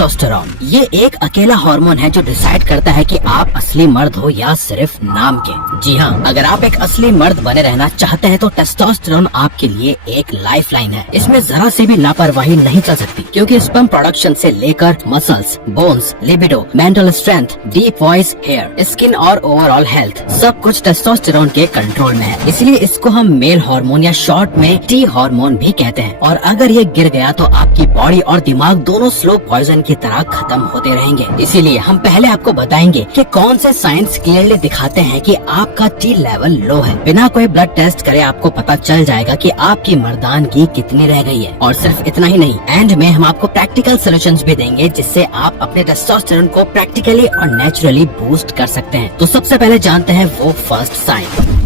Testosterone ये एक अकेला हार्मोन है जो डिसाइड करता है कि आप असली मर्द हो या सिर्फ नाम के। जी हाँ, अगर आप एक असली मर्द बने रहना चाहते हैं तो टेस्टोस्टेरोन आपके लिए एक लाइफलाइन है। इसमें जरा सी भी लापरवाही नहीं चल सकती, क्योंकि स्पर्म प्रोडक्शन से लेकर muscles, bones, libido, mental strength, deep voice, hair, skin और ओवरऑल हेल्थ सब कुछ टेस्टोस्टेरोन के कंट्रोल में है। इसलिए इसको हम मेल हार्मोन या शॉर्ट में टी हार्मोन भी कहते हैं। और अगर ये गिर गया तो आपकी बॉडी और दिमाग दोनों स्लो पॉइजन की तरह खत्म होते रहेंगे। इसीलिए हम पहले आपको बताएंगे कि कौन से साइंस क्लियरली दिखाते हैं कि आपका टी लेवल लो है। बिना कोई ब्लड टेस्ट करे आपको पता चल जाएगा कि आपकी मर्दानगी कितनी रह गई है। और सिर्फ इतना ही नहीं, एंड में हम आपको प्रैक्टिकल सॉल्यूशंस भी देंगे जिससे आप अपने टेस्टोस्टेरोन को प्रैक्टिकली और नेचुरली बूस्ट कर सकते हैं। तो सबसे पहले जानते हैं वो फर्स्ट साइन,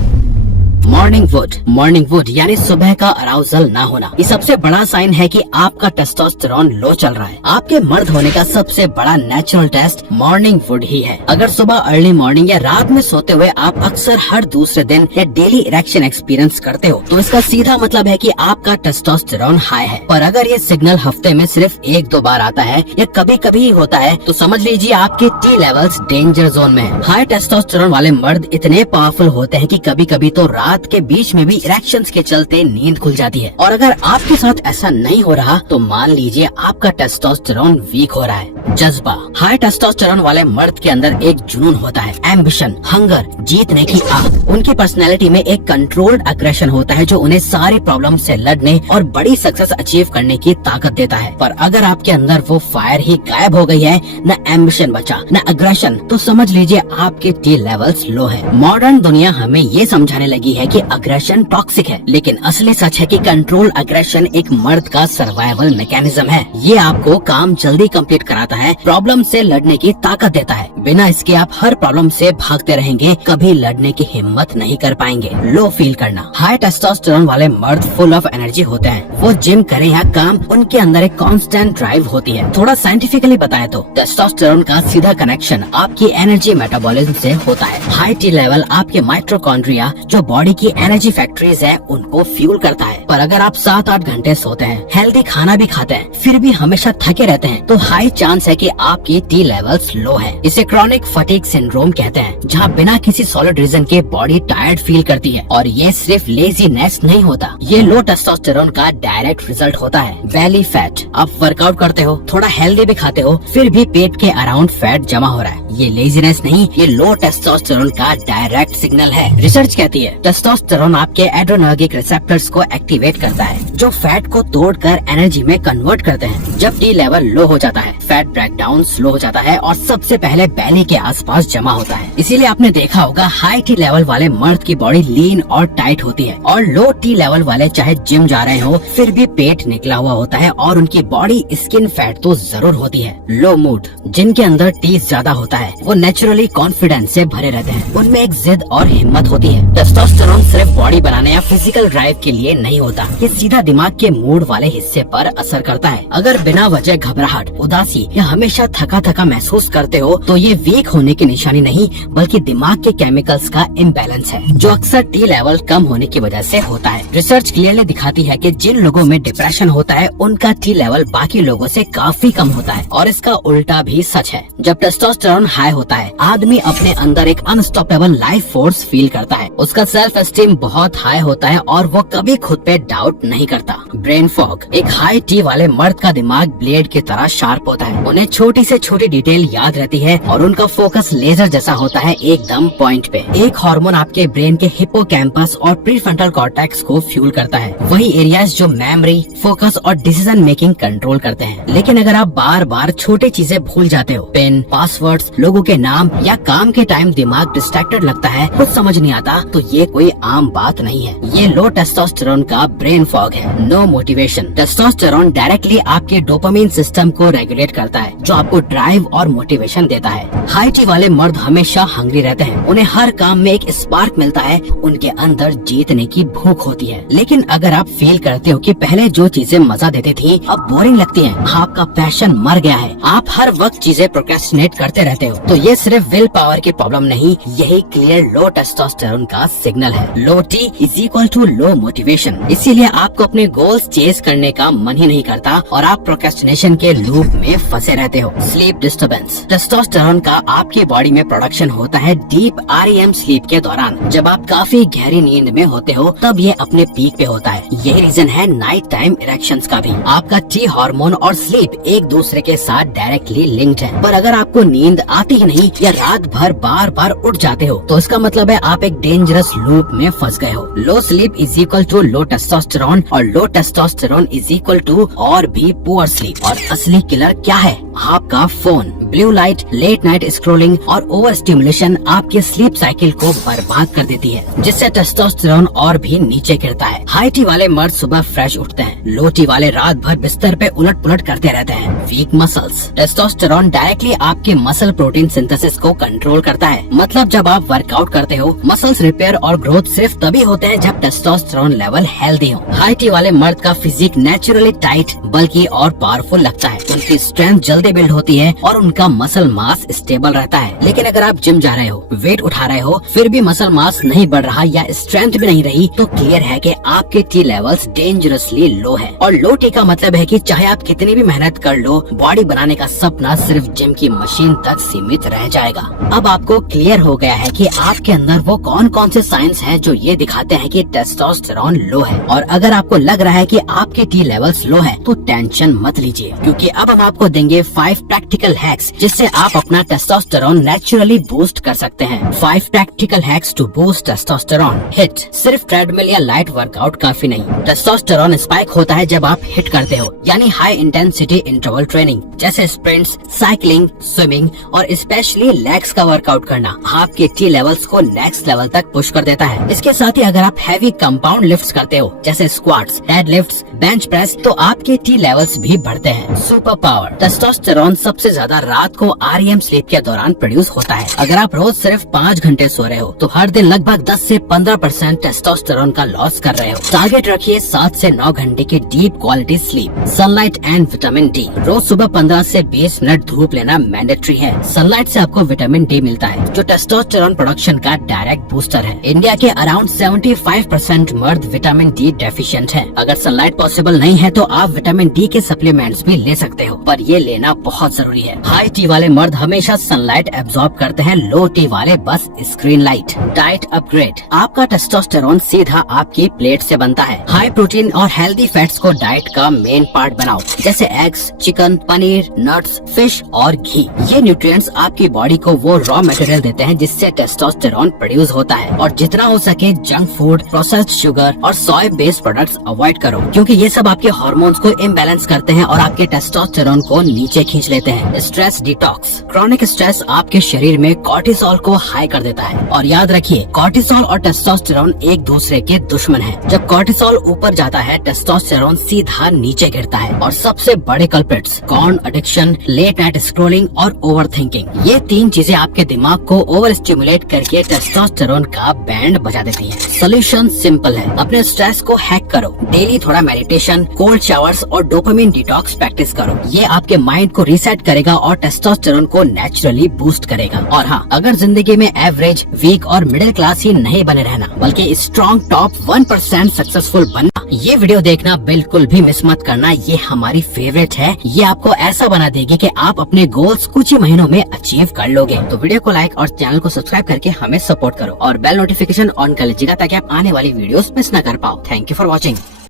मॉर्निंग वुड यानी सुबह का अराउजल ना होना। ये सबसे बड़ा साइन है कि आपका टेस्टोस्टेरोन लो चल रहा है। आपके मर्द होने का सबसे बड़ा natural taste morning would he है। अगर सुबह अर्ली मॉर्निंग या रात में सोते हुए आप अक्सर हर दूसरे दिन या डेली इरेक्शन एक्सपीरियंस करते हो तो इसका सीधा मतलब है कि आपका टेस्टोस्टेरोन हाई है। पर अगर ये सिग्नल हफ्ते में सिर्फ 1-2 बार आता है या कभी कभी ही होता है तो समझ लीजिए आपके टी लेवल्स डेंजर जोन में है। हाई टेस्टोस्टेरोन वाले मर्द इतने पावरफुल होते हैं कि कभी कभी तो रात के बीच में भी इरेक्शंस के चलते नींद खुल जाती है। और अगर आपके साथ ऐसा नहीं हो रहा तो मान लीजिए आपका टेस्टोस्टेरोन वीक हो रहा है। जज्बा, हाई टेस्टोस्टेरोन वाले मर्द के अंदर एक जुनून होता है, एम्बिशन, हंगर, जीतने की आह। उनकी पर्सनैलिटी में एक कंट्रोल्ड अग्रेशन होता है जो उन्हें सारी प्रॉब्लम से लड़ने और बड़ी सक्सेस अचीव करने की ताकत देता है। पर अगर आपके अंदर वो फायर ही गायब हो गई है, न एम्बिशन बचा न अग्रेशन, तो समझ लीजिए आपके टी लेवल्स लो है। मॉडर्न दुनिया हमें ये समझाने लगी है कि अग्रेशन टॉक्सिक है, लेकिन असली सच है कि कंट्रोल अग्रेशन एक मर्द का सर्वाइवल मैकेनिज्म है। ये आपको काम जल्दी कंप्लीट कराता है, प्रॉब्लम से लड़ने की ताकत देता है। बिना इसके आप हर प्रॉब्लम से भागते रहेंगे, कभी लड़ने की हिम्मत नहीं कर पाएंगे। लो फील करना, हाई टेस्टोस्टेरोन वाले मर्द फुल ऑफ एनर्जी होते हैं। वो जिम करें या काम, उनके अंदर एक कांस्टेंट ड्राइव होती है। थोड़ा साइंटिफिकली बताएं तो टेस्टोस्टेरोन का सीधा कनेक्शन आपकी एनर्जी मेटाबॉलिज्म से होता है। हाई टी लेवल आपके माइटोकॉन्ड्रिया जो बॉडी की एनर्जी फैक्ट्रीज है उनको फ्यूल करता है। पर अगर आप 7-8 घंटे सोते हैं, हेल्दी खाना भी खाते हैं, फिर भी हमेशा थके रहते हैं तो हाई चांस है कि आपकी टी लेवल्स लो है। इसे क्रॉनिक फटीग सिंड्रोम कहते हैं, जहाँ बिना किसी सॉलिड रीजन के बॉडी टायर्ड फील करती है। और ये सिर्फ लेजीनेस नहीं होता, ये लो टेस्टोस्टेरोन का डायरेक्ट रिजल्ट होता है। बेली फैट, आप वर्कआउट करते हो, थोड़ा हेल्दी भी खाते हो, फिर भी पेट के अराउंड फैट जमा हो रहा है। ये लेजीनेस नहीं, ये लो टेस्टोस्टेरोन का डायरेक्ट सिग्नल है। रिसर्च कहती है टेस्टोस्टेरोन आपके एड्रेनर्गिक रिसेप्टर्स को एक्टिवेट करता है जो फैट को तोड़कर एनर्जी में कन्वर्ट करते हैं। जब टी लेवल लो हो जाता है, फैट ब्रेकडाउन स्लो हो जाता है और सबसे पहले बैली के आसपास जमा होता है। इसीलिए आपने देखा होगा हाई टी लेवल वाले मर्द की बॉडी लीन और टाइट होती है, और लो टी लेवल वाले चाहे जिम जा रहे हो फिर भी पेट निकला हुआ होता है और उनकी बॉडी स्किन फैट तो जरूर होती है। लो मूड, जिनके अंदर टी ज्यादा होता है वो नेचुरली कॉन्फिडेंस से भरे रहते हैं। उनमें एक जिद और हिम्मत होती है। टेस्टोस्टेरोन सिर्फ बॉडी बनाने या फिजिकल ड्राइव के लिए नहीं होता, ये सीधा दिमाग के मूड वाले हिस्से पर असर करता है। अगर बिना वजह घबराहट, उदासी या हमेशा थका थका महसूस करते हो तो ये वीक होने की निशानी नहीं बल्कि दिमाग के केमिकल्स का इम्बैलेंस है, जो अक्सर टी लेवल कम होने की वजह से होता है। रिसर्च क्लियरली दिखाती है कि जिन लोगों में डिप्रेशन होता है उनका टी लेवल बाकी लोगों से काफी कम होता है, और इसका उल्टा भी सच है। जब टेस्टोस्टेरोन हाई होता है, आदमी अपने अंदर एक अनस्टॉपेबल लाइफ फोर्स फील करता है। उसका सेल्फ एस्टीम बहुत हाई होता है और वो कभी खुद पे डाउट नहीं करता। ब्रेन फॉग, एक हाई टी वाले मर्द का दिमाग ब्लेड की तरह शार्प होता है। उन्हें छोटी से छोटी डिटेल याद रहती है और उनका फोकस लेजर जैसा होता है, एकदम पॉइंट पे। एक हार्मोन आपके ब्रेन के हिप्पोकैम्पस और प्रीफ्रंटल कॉर्टेक्स को फ्यूल करता है, वही एरियाज जो मेमोरी, फोकस और डिसीजन मेकिंग कंट्रोल करते हैं। लेकिन अगर आप बार बार छोटी चीजें भूल जाते हो, पिन, पासवर्ड्स, लोगों के नाम या काम के टाइम दिमाग डिस्ट्रैक्टेड लगता है, कुछ समझ नहीं आता, तो ये कोई आम बात नहीं है। ये लो टेस्टोस्टेरोन का ब्रेन फॉग है। नो मोटिवेशन, टेस्टोस्टेरोन डायरेक्टली आपके डोपामिन सिस्टम को रेगुलेट करता है जो आपको ड्राइव और मोटिवेशन देता है। हाई टी वाले मर्द हमेशा हंग्री रहते हैं, उन्हें हर काम में एक स्पार्क मिलता है, उनके अंदर जीतने की भूख होती है। लेकिन अगर आप फील करते हो कि पहले जो चीजें मजा देती थी अब बोरिंग लगती हैं, आपका पैशन मर गया है, आप हर वक्त चीजें प्रोक्रेस्टिनेट करते रहते हो, हो, तो ये सिर्फ विल पावर की प्रॉब्लम नहीं, यही क्लियर लो टेस्टोस्टेरोन का सिग्नल है। Low T is equal to low motivation. इसीलिए आपको अपने गोल्स चेस करने का मन ही नहीं करता और आप प्रोक्रेस्टिनेशन के लूप में फंसे रहते हो। Sleep disturbance. टेस्टोस्टेरोन का आपकी बॉडी में प्रोडक्शन होता है डीप REM स्लीप के दौरान। जब आप काफी गहरी नींद में होते हो तब ये अपने पीक पे होता है। यही रीजन है नाइट टाइम इरेक्शंस का भी। आपका T हार्मोन और स्लीप एक दूसरे के साथ डायरेक्टली लिंक्ड है। पर अगर आपको नींद आती ही नहीं या रात भर बार बार उठ जाते हो तो इसका मतलब है आप एक डेंजरस लूप में फंस गए हो। Low sleep is equal to low testosterone और low testosterone is equal to और भी पुअर स्लीप। और असली किलर क्या है? आपका phone. Blue light, late night scrolling और ओवर स्टिमुलेशन आपके स्लीप साइकिल को बर्बाद कर देती है, जिससे टेस्टोस्टेरोन और भी नीचे गिरता है। हाई टी वाले मर्द सुबह फ्रेश उठते हैं, लो टी वाले रात भर बिस्तर पे उलट पुलट करते रहते हैं। Week muscles. टेस्टोस्टेरोन डायरेक्टली आपके मसल प्रोटीन सिंथेसिस को कंट्रोल करता है। मतलब जब आप वर्कआउट करते हो मसल्स रिपेयर और ग्रोथ सिर्फ तभी होते हैं जब टेस्टोस्टेरोन लेवल हेल्दी हो। हाई टी वाले मर्द का फिजिक नेचुरली टाइट, बल्कि और पावरफुल लगता है। उनकी स्ट्रेंथ जल्दी बिल्ड होती है और उनका मसल मास स्टेबल रहता है। लेकिन अगर आप जिम जा रहे हो, वेट उठा रहे हो, फिर भी मसल मास नहीं बढ़ रहा या स्ट्रेंथ भी नहीं रही, तो क्लियर है कि आपके टी लेवल्स डेंजरसली लो है। और लो टी का मतलब है कि चाहे आप कितनी भी मेहनत कर लो, बॉडी बनाने का सपना सिर्फ जिम की मशीन तक सीमित रह जाएगा। अब आपको क्लियर हो गया है कि आपके अंदर वो कौन कौन से साइंस हैं जो ये दिखाते हैं कि टेस्टोस्टेरोन लो है। और अगर आपको लग रहा है कि आपके टी लेवल्स लो है तो टेंशन मत लीजिए, क्योंकि अब हम आपको देंगे 5 प्रैक्टिकल हैक्स जिससे आप अपना टेस्टोस्टेरोन नेचुरली बूस्ट कर सकते हैं। 5 practical hacks to boost testosterone. HIIT. सिर्फ ट्रेडमिल या लाइट वर्कआउट काफी नहीं। टेस्टोस्टेरोन स्पाइक होता है जब आप हिट करते हो, यानी हाई इंटेंसिटी इंटरवल ट्रेनिंग जैसे स्प्रिंट्स, साइकिलिंग, स्विमिंग और स्पेशली लेग्स का वर्कआउट करना आपके टी लेवल्स को नेक्स्ट लेवल तक पुश कर देता है। इसके साथ ही अगर आप हैवी कंपाउंड लिफ्ट्स करते हो जैसे स्क्वाट्स, डेडलिफ्ट्स, बेंच प्रेस, तो आपके टी लेवल्स भी बढ़ते हैं। Super power. टेस्टोस्टेरोन सबसे ज्यादा रात को REM स्लीप के दौरान प्रोड्यूस होता है। अगर आप रोज सिर्फ 5 घंटे सो रहे हो तो हर दिन लगभग 10 से 15% टेस्टोस्टेरोन का लॉस कर रहे हो। टारगेट रखिए 7 से 9 घंटे की deep quality sleep. Sunlight and vitamin D. रोज सुबह 15 से 20 मिनट धूप लेना मैंडेटरी है। सनलाइट से आपको विटामिन डी मिलता है जो टेस्टोस्टेरोन प्रोडक्शन का डायरेक्ट बूस्टर है। इंडिया के अराउंड 75% मर्द विटामिन डी डेफिशिएंट हैं। अगर सनलाइट पॉसिबल नहीं है तो आप विटामिन डी के सप्लीमेंट्स भी ले सकते हो, पर ये लेना बहुत जरूरी है। हाई टी वाले मर्द हमेशा सनलाइट एब्जॉर्ब करते हैं, लो टी वाले बस स्क्रीन लाइट। Diet upgrade. आपका टेस्टोस्टेरोन सीधा आपकी प्लेट से बनता है। हाई प्रोटीन और हेल्दी फैट्स को डाइट का मेन पार्ट बनाओ, जैसे eggs, chicken, paneer, nuts, fish और घी। ये न्यूट्रिएंट्स आपकी बॉडी को वो रॉ मटेरियल देते हैं जिससे टेस्टोस्टेरोन प्रोड्यूस होता है। और जितना हो सके जंक फूड, प्रोसेस्ड शुगर और सोया बेस्ड प्रोडक्ट्स अवॉइड करो, क्योंकि ये सब आपके हार्मोन्स को इम्बैलेंस करते हैं और आपके टेस्टोस्टेरोन को नीचे खींच लेते हैं। Stress detox. क्रॉनिक स्ट्रेस आपके शरीर में कॉर्टिसोल को हाई कर देता है। और याद रखिए, कॉर्टिसोल और टेस्टोस्टेरोन एक दूसरे के दुश्मन हैं। जब कॉर्टिसोल ऊपर जाता है, टेस्टोस्टेरोन सीधा नीचे गिरता है। और सबसे बड़े culprits corn addiction, late night scrolling और ओवर थिंकिंग। ये 3 चीजें आपके दिमाग को ओवर स्टिमुलेट करके टेस्टोस्टेरोन का बैंड बजा देती हैं। सोल्यूशन सिंपल है, अपने स्ट्रेस को हैक करो। डेली थोड़ा मेडिटेशन, कोल्ड शावर्स और डोपामिन डिटॉक्स प्रैक्टिस करो। ये आपके माइंड को रीसेट करेगा और टेस्टोस्टेरोन को नेचुरली बूस्ट करेगा। और हाँ, अगर जिंदगी में एवरेज, वीक और मिडिल क्लास ही नहीं बने रहना, बल्कि स्ट्रॉन्ग टॉप 1% सक्सेसफुल बनना, ये वीडियो देखना बिल्कुल भी मिस मत करना। ये हमारी फेवरेट है। ये आपको ऐसा बना देगी कि आप अपने गोल्स कुछ ही महीनों में अचीव कर लोगे। तो वीडियो को लाइक और चैनल को सब्सक्राइब करके हमें सपोर्ट करो और बेल नोटिफिकेशन ऑन कर लीजिएगा ताकि आप आने वाली वीडियोस मिस न कर पाओ। Thank you for watching.